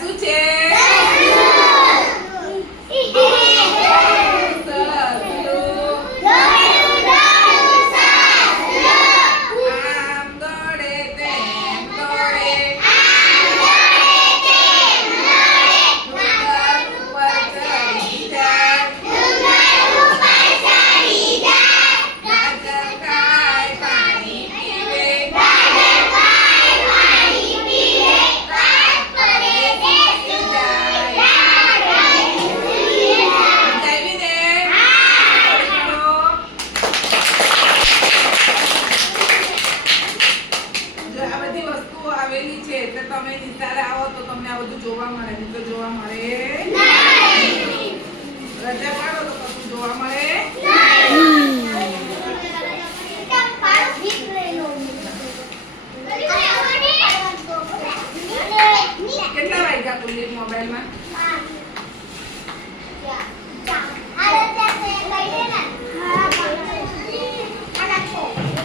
શું છે? આવેલી છે એટલે તમે નિશાળે આવો તો તમને આ બધું જોવા મળે, નહીં તો જોવા મળે નહીં. રજા પાડો તો કશું જોવા મળે કેટલા વાગ્યા ખુલ્લી મોબાઈલમાં?